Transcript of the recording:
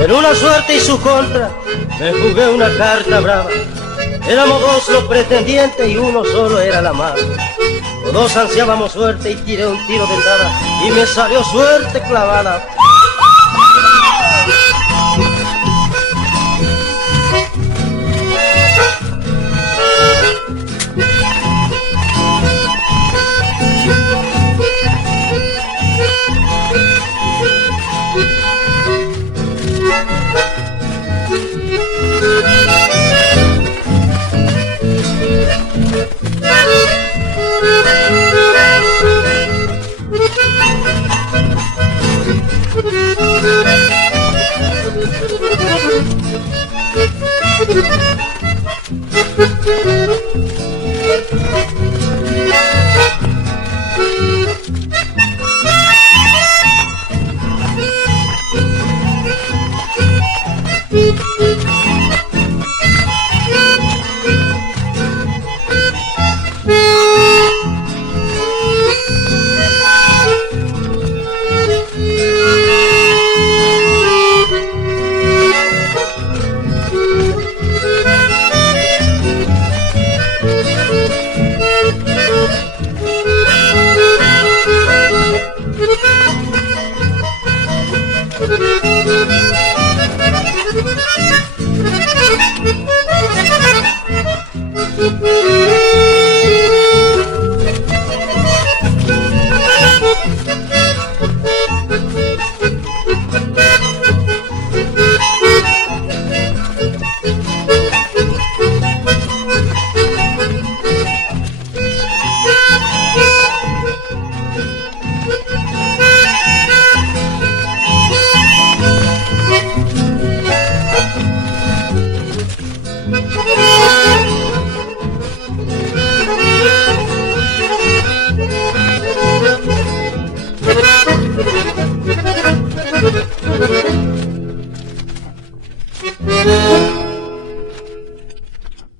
En una suerte y su contra me jugué una carta brava. Éramos dos los pretendientes y uno solo era la mala. Los dos ansiábamos suerte y tiré un tiro de entrada y me salió suerte clavada. Thank you.